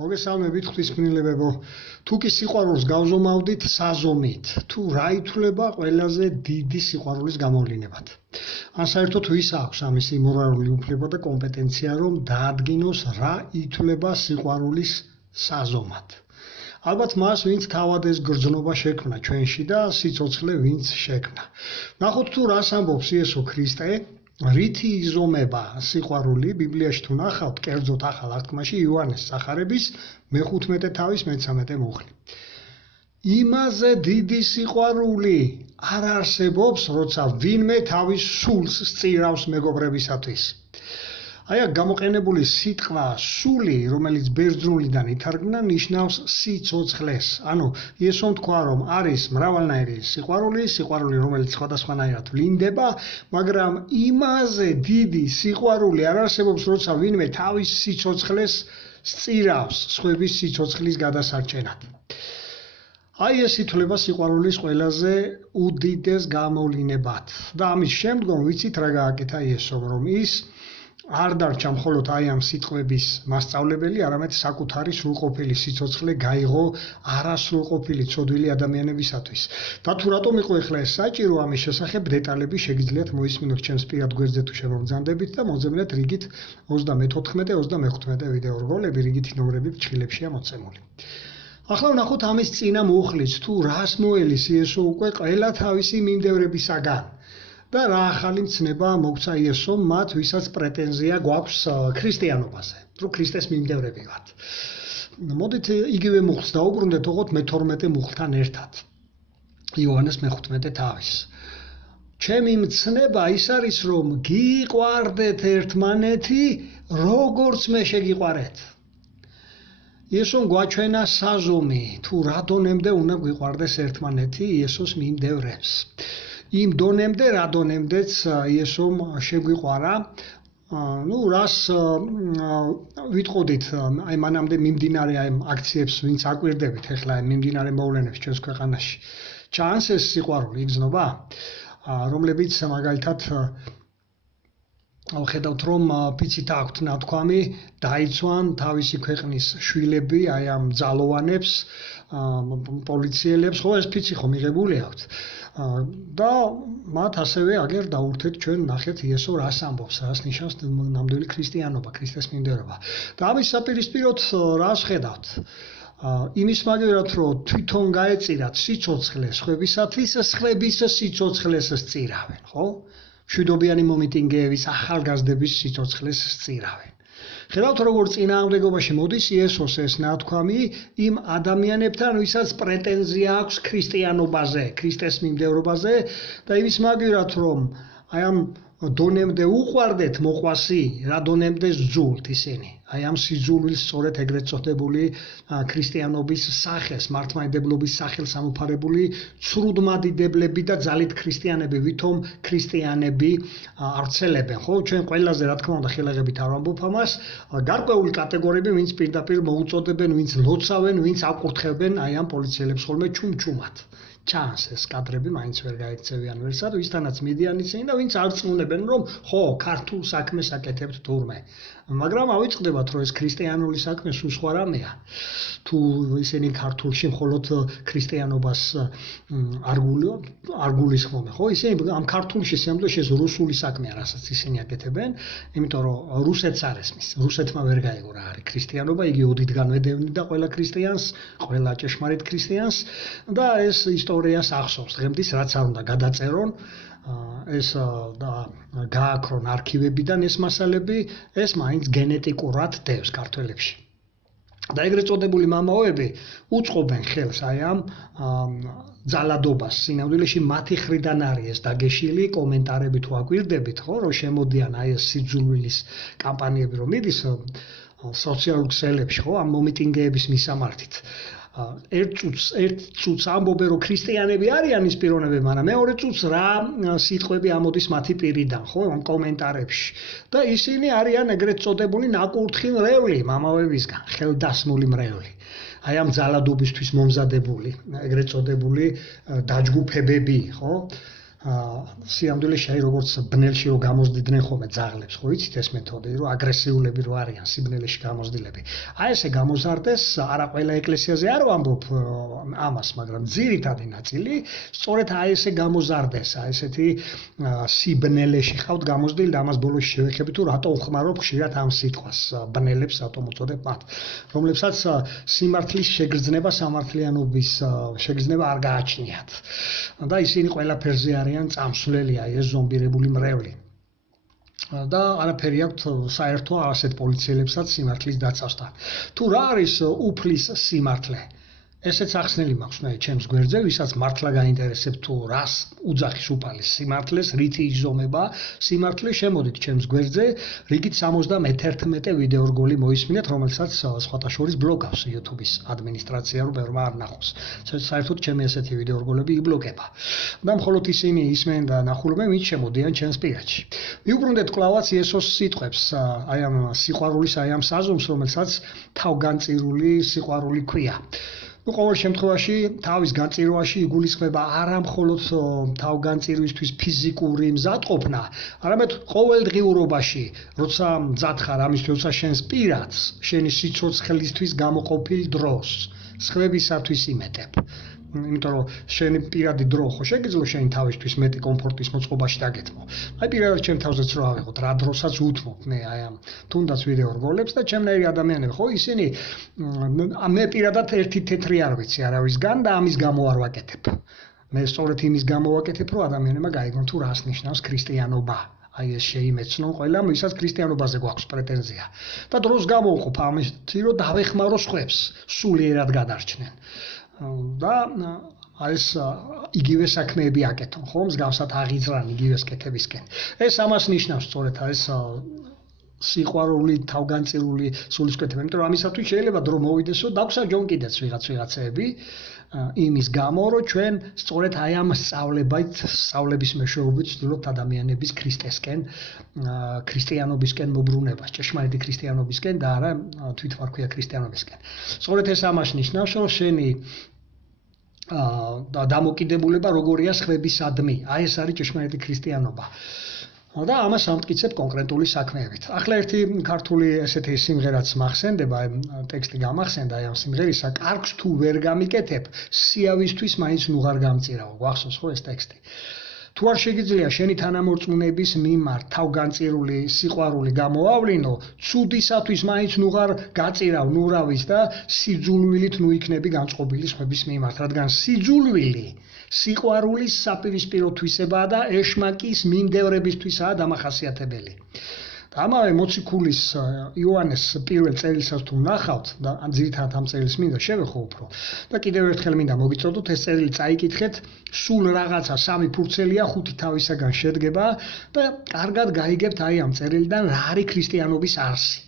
მოგესალმებით ღვთისმშობლებო, თუ კი სიყვარულს გავზომავდით საზომით, თუ რა ითვლება ყველაზე დიდი სიყვარულის გამოვლინებად. ან საერთოდ ვის აქვს ამისი მორალური უფლება და კომპეტენცია, რომ დაადგინოს რა ითვლება სიყვარულის საზომად. ალბათ მას, ვინც თავად ეს გრძნობა შექმნა ჩვენში და სიცოცხლე ვინც შექმნა. ნახოთ თუ რას ამბობს იესო ქრისტე, რითი იზომება სიყვარული. ბიბლიაში თუ ნახავთ, კერძოდ ახალ აღთქმაში იოანეს სახარების მე-15 თავის მე-13 მუხლი. იმაზე დიდი სიყვარული არ არსებობს, როცა ვინმე თავის სულს სწირავს მეგობრებისათვის. აი აქ გამოყენებული სიტყვა სული, რომელიც ბერძნულიდან ითარგმნა, ნიშნავს სიცოცხლეს. ანუ იესომ თქვა, რომ არის მრავალნაირი სიყვარული, რომელიც სხვადასხვანაირად ვლინდება, მაგრამ იმაზე დიდი სიყვარული არ არსებობს, როცა ვინმე თავის სიცოცხლეს სწირავს სხვების სიცოცხლის გადასარჩენად. აი ეს ითვლება სიყვარულის ყველაზე უდიდეს გამოვლინებად. და ამის შემდგომ ვიცით რა გააკეთა იესომ, რომ ის არ დარჩა მხოლოდ აი ამ სიტყვების მასწავლებელი, არამედ საკუთარი სრულყოფილი სიცოცხლე გაიღო არასრულყოფილი ცოდვილი ადამიანებისათვის. და თუ რატომ იყო ახლა ეს საჭირო, ამის შესახებ დეტალები შეგიძლიათ მოისმინოთ ჩემს პირად გვერდზე თუ შემოგზანდებით და მოძებნეთ რიგით 34-35 ვიდეო რგოლები, რიგითი ნომრები ფრჩხილებშია მოცემული. ახლა ვნახოთ ამის წინა მუხლიც, თუ რას მოელის იესო უკვე ყველა თავისი მიმდევრებისაგან. და რა ახალი მცნება მოგცა იესომ მათ, ვისაც პრეტენზია გვაქვს ქრისტიანობაზე, რომ ქრისტეს მიმდევრები ვართ. მოდით იგივე მუხლს დაუბრუნდეთ ოღონდ მე-12 მუხლთან ერთად. იოანეს მე-15 თავის. ჩემი მცნება ის არის, რომ გიყვარდეთ ერთმანეთი, როგორც მე შეგიყვარეთ. იესომ გვაჩვენა საზომი, თუ რა დონემდე უნდა გვიყვარდეს ერთმანეთი იესოს მიმდევრებს. იმ დონემდე, რა დონემდეც იესომ შეგვიყვარა, რას ვიტყოდით აი მანამდე მიმდინარე აი აქციებს, ვინც აკვირდებით ახლა აი მიმდინარე მოვლენებს ჩვენს ქვეყანაში. ჩანს ეს სიყვარული იგრძნობა, რომლებიც მაგალითად ხედავთ, რომ პიცით აქვთ ნათქვამი, დაიცვან თავისი ქვეყნის შვილები აი ამ ძალოვანებს, პოლიციელებს, ხო ეს პიცი ხო მიღებული აქვთ. და მათ ასევე აგერ დაურთეთ ჩვენ ნახეთ იესო რას ამბობს, რას ნიშნავს ნამდვილი ქრისტიანობა, ქრისტეს მიმდევრობა. და ამის საპირისპიროდ რას ხედავთ? იმის მაგერად, რომ თვითონ გაეწირათ სიცოცხლე სხვებისათვის, სხვების სიცოცხლეს სწირავენ, ხო? მშვიდობიანი მომიტინგეების, ახალგაზრდების სიცოცხლეს სწირავენ. ხედავთ, როგორ წინააღმდეგობაში მოდის იესოს ეს ნათქვამი იმ ადამიანებთან, ვისაც პრეტენზია აქვს ქრისტიანობაზე, ქრისტეს მიმდევრობაზე და იმის მაგერად, რომ აი ამ დონემდე უყვარდეთ მოყვასი, რა დონემდე სძულთ ისინი. აი ამ სიძულვილს სწორედ ეგრეთ წოდებული ქრისტიანობის სახეს, მართლმადიდებლობის სახელს ამოფარებული ცრუდმადიდებლები და ძალით ქრისტიანები, ვითომ ქრისტიანები ავრცელებენ, ხო? ჩვენ ყველაზე რა თქმა უნდა ხელაღებით არ ვამბობ ამას, გარკვეული კატეგორიები, ვინც პირდაპირ მოუწოდებენ, ვინც ლოცავენ, ვინც აკურთხებენ აი ამ პოლიციელებს ხოლმე ჩუმჩუმად. ჩანს ეს კადრები მაინც ვერ გაიქცევიან ვერსად, ვისთანაც მიდიან ისინი და ვინც არ წმუნებენ, რომ ხო, ქართულ საქმეს აკეთებთ თურმე. მაგრამ ავიწყდებათ, რომ ეს ქრისტიანული საქმე სულ სხვა რამეა. თუ ისინი ქართულში მხოლოდ ქრისტიანობას არ გულისხმობენ, ხო? ისინი ამ ქართულში სამდროში ეს რუსული საქმეა, რასაც ისინი აკეთებენ, იმიტომ რომ რუსეთს არ ესმის, რუსეთმა ვერ გაიგო რა არის ქრისტიანობა, იგი ოდითგანვე დევნიდა ყველა ქრისტიანს, ყველა ჭეშმარიტ ქრისტიანს და ეს ისტორიას ახსოვს. დღემდე რაც არ უნდა გადაწერონ, ეს და გააქრონ არქივებიდან ეს მასალები, ეს მაინც გენეტიკურად დევს ქართველებში. და ეგრეთ წოდებული მამაოები უწყობენ ხელს აი ამ ძალადობას. სინამდვილეში მათი მხრიდან არის ეს დაგეშილი, კომენტარები თუ აკვირდებით, ხო, რომ შემოდიან აი ეს სიძულვილის კამპანიები, რომ მიდის სოციალურ ქსელებში, ხო, ამ მომიტინგეების მისამართით. ერთ წუთს ამბობენ, რომ ქრისტიანები არიან ის პიროვნებები, მაგრამ მეორე წუთს რა სიტყვები ამოდის მათი პირიდან, ხო, ამ კომენტარებში. და ისინი არიან ეგრეთ წოდებული ნაკურთხი მრევლი მამაოებისგან, ხელდასმული მრევლი. აი ამ ძალადობისთვის მომზადებული, ეგრეთ წოდებული დაჯგუფებები, ხო? სიამდვილეში როგორც ბნელში რო გამოსდიდნენ ხოლმე ძაღლებს, ხო იცით ეს მეთოდი, რომ აგრესიულები რო არიან სიბნელეში გამოსდილები. აი ესე გამოზარდეს, არა ყველა ეკლესიაზე არ ვამბობ ამას, მაგრამ ძირითადი ნაწილი სწორედ აი ესე გამოზარდეს, აი ესეთი სიბნელეში ხავთ გამოსდილი და ამას ბოლოს შევეხები თუ რატომ ხმარობ ხშირად ამ სიტყვას ბნელებს რატომ უწოდებ მათ, რომლებსაც სიმართლის შეგრძნება სამართლიანობის შეგრძნება არ გააჩნიათ. და ისინი ყველაფერზე არიან წამსვლელი, აი ეს ზომბირებული მრევლი. და არაფერი აქვთ საერთო ასეთ პოლიციელებსაც სიმართლის დაცავსთან. თუ რა არის უფლის სიმართლე? ესეც ახსნელი მაქვს ჩემს გვერდზე, ვისაც მართლა გაინტერესებს თუ რას უძახის უფალის სიმართლეს, რითი იზომება სიმართლე, შემოდით ჩემს გვერდზე, რიგით 71 ვიდეორგოლი მოისმინეთ, რომელსაც სხვათა შორის ბლოკავს YouTube-ის ადმინისტრაცია, რომ ბევრმა არ ნახოს. საერთოდ ჩემი ესეთი ვიდეორგოლები იბლოკება. და მხოლოდ ისინი ისმენ და ნახულობენ, ვინც შემოდიან ჩემს პირადში. ვიუბრუნდეთ კვლავაც იესოს სიტყვებს, აი ამ სიყვარულის, აი ამ საზომს, რომელსაც თავგანწირული სიყვარული ქვია. ყოველ შემთხვევაში თავის განწირვაში იგულისხმება არა მხოლოდ თავგანწირვისთვის ფიზიკური მზადყოფნა, არამედ ყოველდღიურობაში, როცა მზად ხარ ამისთვის, როცა შენს პირადს, შენი სიცოცხლისთვის გამოყოფილ დროს, სხვებისათვის იმეტებ. იმიტომ რომ შენი პირადი დრო ხო შეგიძლია შენი თავისთვის მეტი კომფორტის მოწყობაში დაგეთმო. აი პირადად ჩემ თავზეც რა ავიღოთ, რა დროსაც უთმობ მე აი ამ თუნდაც ვიდეორგოლებს და ჩემნაირი ადამიანები ხო ისინი მე პირადად ერთი თეთრი არ ვიცი არავისგან და ამის გამო არ ვაკეთებ. მე სწორედ იმის გამო ვაკეთებ, რომ ადამიანებმა გაიგონ თუ რას ნიშნავს ქრისტიანობა. აი ეს შეიმეცნონ ყველამ, ვისაც ქრისტიანობაზე გვაქვს პრეტენზია. და დროს გამოვყოფ ამით, რომ დავეხმარო სხვებს, სულიერად გადარჩნენ. და ეს იგივე საქმეები აკეთონ, ხო? მსგავსად აღიძრან იგივეს კეთებისკენ. ეს ამას ნიშნავს სწორედ ეს სიყვარული, თავგანწირული სულისკვეთება, იმიტომ რომ ამისათვის შეიძლება დრო მოვიდესო, დაგვსაჯონ კიდეც ვიღაცეები იმის გამო, რომ ჩვენ სწორედ აი ამ სწავლების მეშვეობით ვცდილობთ ადამიანების ქრისტესკენ, ქრისტიანობისკენ მობრუნებას, ჭეშმარიტი ქრისტიანობისკენ და არა თვითმარქვია ქრისტიანობისკენ. სწორედ ეს ამას ნიშნავს, რომ შენი და დამოკიდებულება როგორია სხვებისადმი. აი ეს არის ჭეშმარიტი ქრისტიანობა. და ამას ამტკიცებ კონკრეტული საქმეებით. ახლა ერთი ქართული ესეთი სიმღერაც მახსენდება, ტექსტი გამახსენდა აი ამ სიმღერისა, კარგს თუ ვერ გამიკეთებ, სიავისთვის მაინც ნუღარ გამწირავ. გვახსოვს ხო ეს ტექსტი? თუ არ შეგიძლია შენი თანამორწმუნეების მიმართ თავგანწირული სიყვარული გამოავლინო, ცუდისათვის მაინც ნუღარ გაწირავ ნურავის და სიძულვილით ნუ იქნები განწყობილი სხვების მიმართ, რადგან სიძულვილი სიყვარულის საპირისპირო თვისებაა და ეშმაკის მიმდევრებისთვისაა დამახასიათებელი. ამავე მოციქულის იოანეს პირველ წერილისაც თუ ნახავთ და ძირითადად ამ წერილის მინდა შევეხო უფრო და კიდევ ერთხელ მინდა მოგიწოდოთ ეს წერილი წაიკითხეთ, სულ რაღაცა 3 ფურცელია 5 თავისაგან შედგება და კარგად გაიგებთ აი ამ წერილიდან რა არის ქრისტიანობის არსი.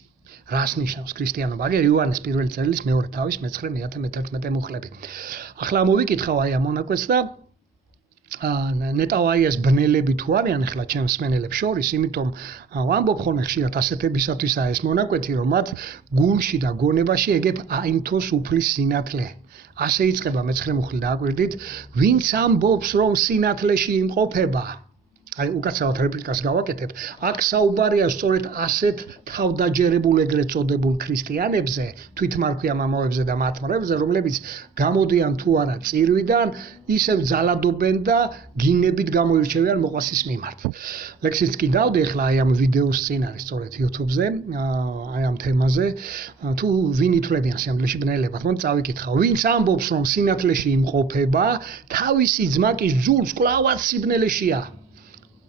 რას ნიშნავს ქრისტიანობა? აგერ იოანეს პირველი წერილის მეორე თავის მე-9, მე-10, მე-11 მუხლები. ახლა მოვიკითხავ აი ამ მონაკვეთს და ნეტავ აი ეს ბნელები თუ არიან ახლა ჩემს მსმენელებს შორის, იმიტომ ვამბობ ხოლმე ხშირად ასეთებისათვისაა ეს მონაკვეთი, რომ მათ გულში და გონებაში ეგებ აიმთოს უფლის სინათლე. ასე იწყება მე-9 მუხლი დააკვირდით, ვინც ამბობს რომ სინათლეში იმყოფება. აი უკაცრავად რეპლიკას გავაკეთებ. აქ საუბარია სწორედ ასეთ თავდაჯერებულ ეგრეთ წოდებულ ქრისტიანებზე, თვითმარქვია მამაებზე და მათ მრევლზე, რომლებიც გამოდიან თუ არა წირვიდან, ისევ ძალადობენ და გინებით გამოირჩევიან მოყვასის მიმართ. ლექსიც კი დავდი ახლა აი ამ ვიდეოს წინ არის სწორედ YouTube-ზე, აი ამ თემაზე, თუ ვინ ითვლებიან სიამბლეში ბნელებად, მომ წავიკითხავ. ვინც ამბობს რომ სინათლეში იმყოფება, თავისი ძმა კი ძულს კლავაც სიბნელეშია.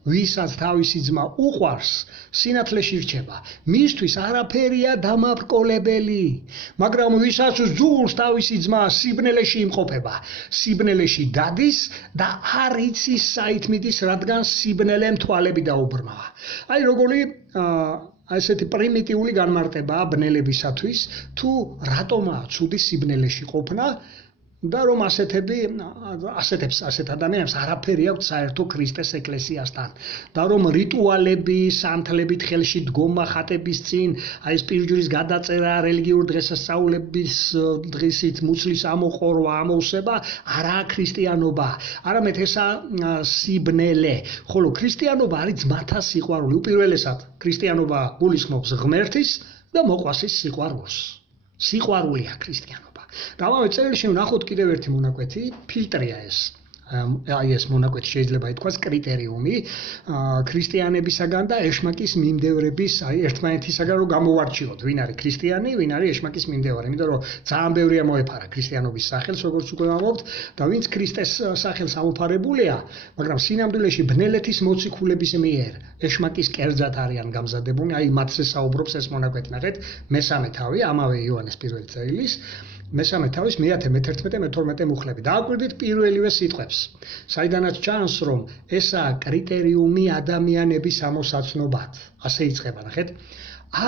ვისაც თავისი ძმა უყვარს, სინათლეში რჩება. მისთვის არაფერია დამაბრკოლებელი, მაგრამ ვისაც ძულს თავისი ძმა სიბნელეში იმყოფება, სიბნელეში დადის და არ იცის საით მიდის, რადგან სიბნელემ თვალები დაუბრმავა. აი როგორი ესეთი პრიმიტიული განმარტებაა ბნელებისათვის, თუ რატომაა ცუდი სიბნელეში ყოფნა, და რომ ასეთ ადამიანებს არაფერი აქვს საერთო ქრისტეს ეკლესიასთან და რომ რიტუალები, სანთლებით ხელში დგომა ხატების წინ, აი ეს პირჯვრის გადაწერა, რელიგიური დღესასწაულების დღისით მუცლის ამოყორვა, ამოვსება არაა ქრისტიანობა, არამედ ესაა სიბნელე. ხოლო ქრისტიანობა არის ძმათა სიყვარული. უპირველესად ქრისტიანობა გულისხმობს ღმერთის და მოყვასის სიყვარულს. სიყვარულია ქრისტიანობა. და ამავე წერილში ვნახოთ კიდევ ერთი მონაკვეთი, ფილტრია ეს. აი ეს მონაკვეთი შეიძლება ითქვას კრიტერიუმი ქრისტიანებისაგან და ეშმაკის მიმდევრების, აი ერთმანეთისაგან რომ გამოვარჩიოთ, ვინ არის ქრისტიანი, ვინ არის ეშმაკის მიმდევარი, იმიტომ რომ ძალიან ბევრია მოეფარა ქრისტიანობის სახელს, როგორც უკვე ვამბობთ, და ვინც ქრისტეს სახელს ამოფარებულია, მაგრამ სინამდვილეში ბნელეთის მოციქულების მიერ ეშმაკის კერძად არიან გამზადებული, აი მათზე საუბრობს ეს მონაკვეთი. ნახეთ, მესამე თავი, ამავე იოანეს პირველი წერილის მესამე თავის მე-10, მე-11, მე-12 მუხლები. დააკვირდით პირველივე სიტყვებს. საიდანაც ჩანს, რომ ესაა კრიტერიუმი ადამიანების ამოსაცნობად. ასე იწყება, ნახეთ.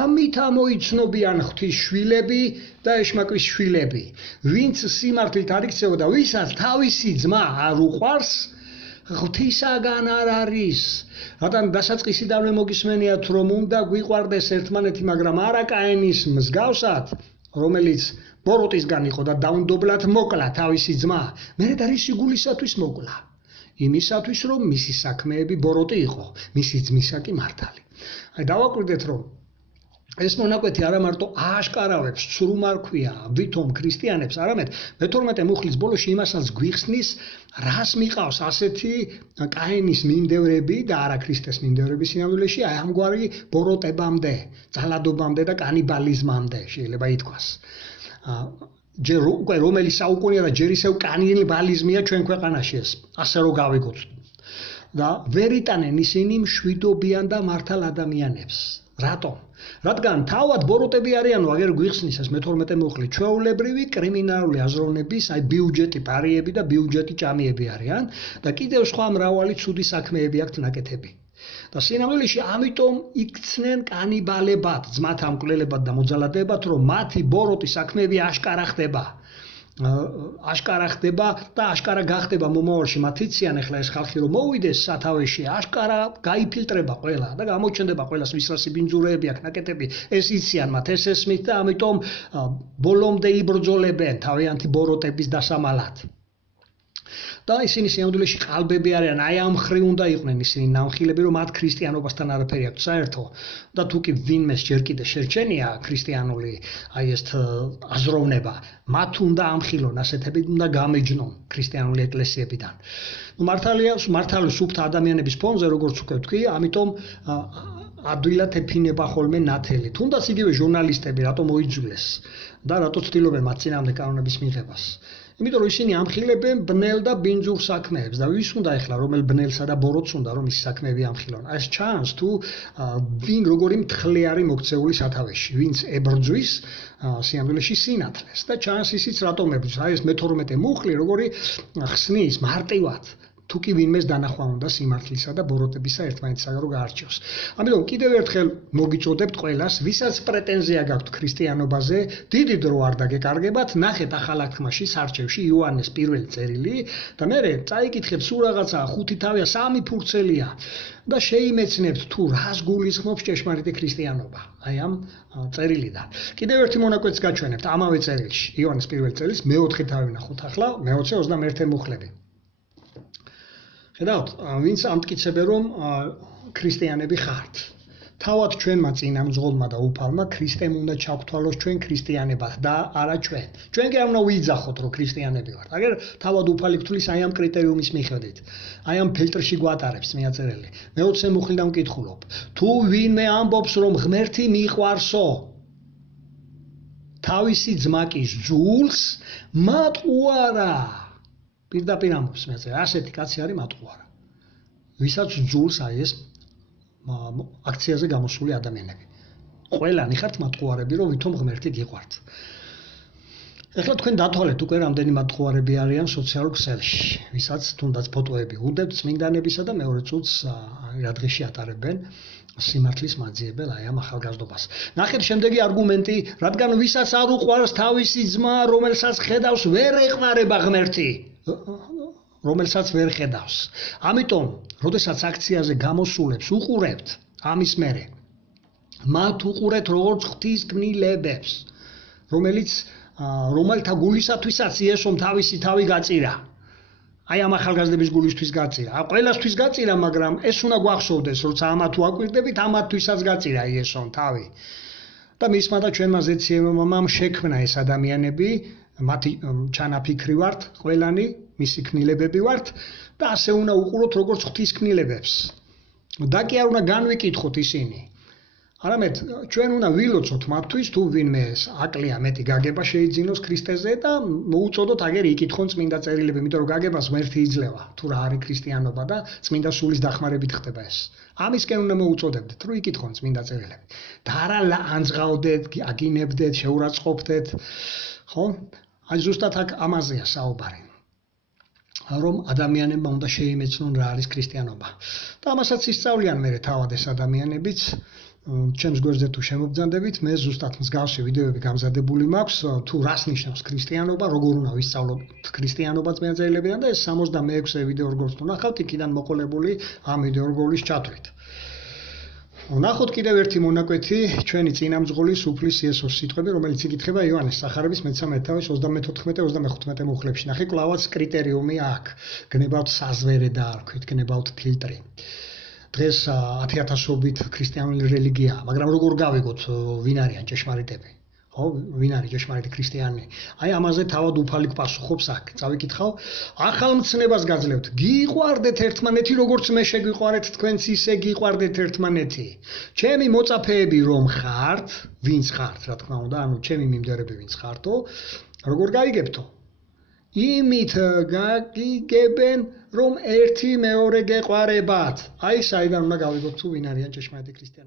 ამით ამოიცნობიან ღვთის შვილები და ეშმაკის შვილები. ვინც სიმართლით არ იქცევა და ვისაც თავისი ძმა არ უყვარს, ღვთისაგან არ არის. რადგან დასაწყისიდანვე მოგისმენიათ, რომ უნდა გვიყვარდეს ერთმანეთი, მაგრამ არა კაინის მსგავსად, რომელიც ბოროტისგან იყო და დაუნდობლად მოკლა თავისი ძმა, მერე და რისი გულისათვის მოკლა? იმისათვის, რომ მისი საქმეები ბოროტი იყო, მისი ძმისა კი მართალი. აი დავაკვირდეთ, რომ ეს მონაკვეთი არა მარტო ააშკარავებს ცრუმარქვია ვითომ ქრისტიანებს, არამედ მე-12 მუხლის ბოლოში იმასაც გვიხსნის, რას მიყავს ასეთი კაინის მიმდევრები და არა ქრისტეს მიმდევრები სინამდვილეში, აი ამგვარი ბოროტებამდე, ძალადობამდე და კანიბალიზმამდე შეიძლება ითქვას. ჯერ უკვე რომელი საუკუნეა და ჯერ ისევ კანიბალიზმია ჩვენ ქვეყანაში ეს, ასე რომ გავიგოთ. და ვერ იტანენ ისინი მშვიდობიან და მართალ ადამიანებს. რატომ? რადგან თავად ბოროტები არიანო, აგერ გვიხსნის ეს მე-12 მუხლი, ჩვეულებრივი კრიმინალური აზროვნების, აი ბიუჯეტი პარიები და ბიუჯეტი ჭამიები არიან და კიდევ სხვა მრავალი ცუდი საქმეები აქვთ ნაკეთები. და სინამდვილეში ამიტომ იქცნენ კანიბალებად, ძმათა მკვლელებად და მოძალადებად, რომ მათი ბოროტი საქმეები აშკარა ხდება და აშკარა გახდება მომავალში. მათ იციან ახლა ეს ხალხი რომ მოვიდეს სათავეში, აშკარა გაიფილტრება ყველა და გამოჩნდება ყველას ვის რა სიბინძურეები აქვს, ნაკეთები, ეს იციან მათ, ეს ესმით და ამიტომ ბოლომდე იბრძოლებენ თავიანთი ბოროტების დასამალად. და ისინი სინამდვილეში ყალბები არიან, აი ამ ხრი უნდა იყვნენ ისინი ნამხილები, რომ მათ ქრისტიანობასთან არაფერი აქვს საერთო და თუ კი ვინმეს ჯერ კიდე შერჩენია ქრისტიანული აი ეს აზროვნება, მათ უნდა ამხილონ, ასეთები უნდა გამეჯნონ ქრისტიანული ეკლესიებიდან. მართალი სუფთა ადამიანების ფონზე, როგორც უკვე ვთქვი, ამიტომ ადვილად ეფინება ხოლმე ნათელი. თუნდაც იგივე ჟურნალისტები რატომ მოიძულეს და რატო ცდილობენ მათ წინააღმდეგ კანონების მიღებას. იმიტომ რომ ისინი ამხილებენ ბნელ და ბინძურ საქმეებს და ვის უნდა ეხლა რომელ ბნელსა და ბოროტს უნდა რომ ის საქმეები ამხილონ. ეს ჩანს თუ ვინ როგორი მთლე არის მოქცეული სათავეში, ვინც ებრძვის სინამდვილეში სინათლეს და ჩანს ისიც რატომ ებრძვის. აი ეს მე-12 მუხლი როგორი ხსნის მარტივად თუ კი ვინმეს დანახვა უნდა სიმართლისა და ბოროტებისა ერთმანეთისაგან რომ გაარჩიოს. ამიტომ კიდევ ერთხელ მოგიწოდებთ ყველას, ვისაც პრეტენზია გაქვთ ქრისტიანობაზე, დიდი დრო არ დაგეკარგებათ, ნახეთ ახალ აღთქმაში სარჩევში იოანეს პირველი წერილი და მერე წაიკითხეთ სულ რაღაცა, 5 თავია, 3 ფურცელია და შეიმეცნებთ თუ რას გულისხმობს ჭეშმარიტი ქრისტიანობა. აი ამ წერილიდან. კიდევ ერთი მონაკვეთს გაჩვენებთ ამავე წერილში, იოანეს პირველი წერილის მე-4 თავი ვნახოთ ახლა, მე-20-21 მუხლები. ხედავთ, ვინც ამტკიცებენ რომ ქრისტიანები ხართ. თავად ჩვენმა წინამძღოლმა და უფალმა ქრისტემ უნდა ჩაგვთვალოს ჩვენ ქრისტიანებად და არა ჩვენ. ჩვენ კი არ უნდა ვიძახოთ რომ ქრისტიანები ვართ. აგერ თავად უფალი გთვლის აი ამ კრიტერიუმის მიხედვით. აი ამ ფილტრში გვატარებს მიაწერელი. მე-20 მუხლიდან ვკითხულობ. თუ ვინმე ამბობს რომ ღმერთი მიყვარსო, თავისი ძმაკის ძულს მატყუარა. პირდაპირ ამბობს მეწერე, ასეთი კაცი არის მატყუარა. ვისაც ძულს აი ეს აქციაზე გამოსული ადამიანები. ყველანი ხართ მატყუარები, რომ ვითომ ღმერთი გიყვართ. ეხლა თქვენ დათვალეთ უკვე რამდენი მატყუარები არიან სოციალურ ქსელში, ვისაც თუნდაც ფოტოები უდებთ წმინდანებისა და მეორე წუთს რა დღეში ატარებენ სიმართლის მაძიებელ აი ამ ახალგაზრდობას. ნახეთ შემდეგი არგუმენტი, რადგან ვისაც არ უყვარს თავისი ძმა, რომელსაც ხედავს, ვერ ეყმარება ღმერთი. რომელსაც ვერ ხედავს. ამიტომ, როდესაც აქციაზე გამოსულებს უყურებთ, ამის მერე მათ უყურეთ როგორც ღვთისმგნილებებს, რომელთა გულისათვისაც იესომ თავისი თავი გაწირა. აი ამ ახალგაზრდების გულისთვის გაწირა. ყველასთვის გაწირა, მაგრამ ეს უნდა გვახსოვდეს, როცა ამათ ვაკვირდებით, ამათთვისაც გაწირა იესომ თავი. და მისმა და ჩვენმა ზეციებამ შექმნა ეს ადამიანები, მათი ჩანაფიქრი ვართ, ყველანი მისი ქნილებები ვართ და ასე უნდა უყუროთ როგორც ღვთისმგნილებებს. და კი არ უნდა განვიკითხოთ ისინი. არამედ ჩვენ უნდა ვილოცოთ მათთვის თუ ვინმე აკლია მეტი გაგება შეიძინოს ქრისტეზე და მოუწოდოთ აგერ იკითხონ წმინდა წერილები, იმიტომ რომ გაგებას ღმერთი იძლევა, თუ რა არის ქრისტიანობა და წმინდა სულის დახმარებით ხდება ეს. ამისკენ უნდა მოუწოდებდეთ, რომ იკითხონ წმინდა წერილები. და არა ანძღავდეთ, აგინებდეთ, შეურაცხყოფდეთ, ხო? აი ზუსტად აქ ამაზეა საუბარი. რომ ადამიანებმა უნდა შეიმეცნონ რა არის ქრისტიანობა. და ამასაც ისწავლიან მერე თავად ეს ადამიანებიც. ჩემს გვერდზე თუ შემობძანდებით, მე ზუსტად მსგავსი ვიდეოები გამზადებული მაქვს, თუ რას ნიშნავს ქრისტიანობა, როგორ უნდა ვისწავლოთ ქრისტიანობა წმინდა წერილებიდან და ეს 66-ე ვიდეო როგორც თუ ნახავთ, იქიდან მოყოლებული ამ ვიდეო რგოლის ჩათვლით. ნახოთ კიდევ ერთი მონაკვეთი, ჩვენი წინამძღოლის უფლის იესოს სიტყვები, რომელიც იკითხება იოანეს სახარების მე-13-ის 34-35 მუხლებში. ნახე, კლავაც კრიტერიუმი აქ. გნებავთ საზვერე და არქვით, გნებავთ ფილტრი. დღეს 10,000-ობით ქრისტიანული რელიგიაა, მაგრამ როგორ გავიგოთ ვინ არიან ჭეშმარიტები? ხო, ვინ არის ჭეშმარიტი ქრისტიანი? აი ამაზე თავად უფალი გპასუხობს აქ. წავიკითხავ, ახალ მცნებას გაძლევთ. გიყვარდეთ ერთმანეთი, როგორც მე შეგვიყვარეთ თქვენც ისე გიყვარდეთ ერთმანეთი. ჩემი მოწაფეები რომ ხართ, ვინც ხართ, რა თქმა უნდა, ანუ ჩემი მიმდევრები ვინც ხართო, როგორ გაიგებთო? იმით გაგიგებენ, რომ ერთი მეორე გეყვარებათ. აი საიდან უნდა გავიგოთ თუ ვინ არიან ჭეშმარიტი ქრისტიანები.